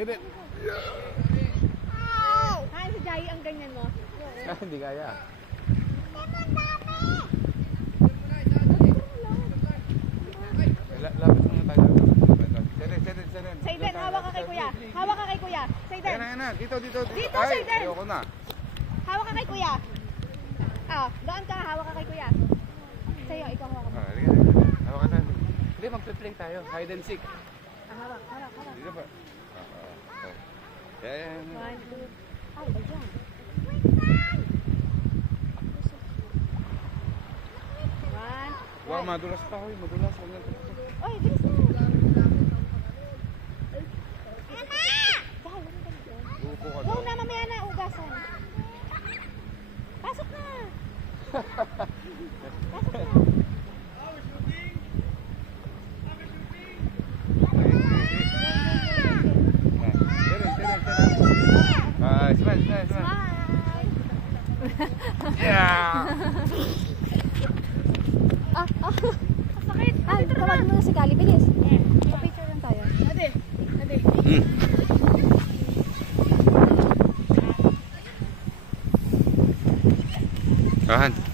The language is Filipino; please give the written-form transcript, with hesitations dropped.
Sige. Ay, si Jai ang ganyan mo. Hindi kaya. Lapit muna tayo. Saiden, hawak ka kay kuya. Hawak ka kay kuya. Saiden. Ayan. Dito. Dito, Ay, Saiden. ayoko na. Hawak ka kay kuya. Doon ka. Hawak ka kay kuya. Sa'yo, ikaw hawak ka. Hawak ka na. Hindi, magpe-play tayo. Hide and seek. Hawak. Dito pa. Ayan. 1, 2. Ay, dyan. Wow, madulas pa. Madulas. Oy, bilis na. Upo ka Go daw. na, mamaya na. Ugasan. Pasok na. Pasok na. Smile. Bye. Yeah! Sakit. Ay, tawagin mo na si Kali. Bilis. Pa-picture lang tayo. Ate. Kahan.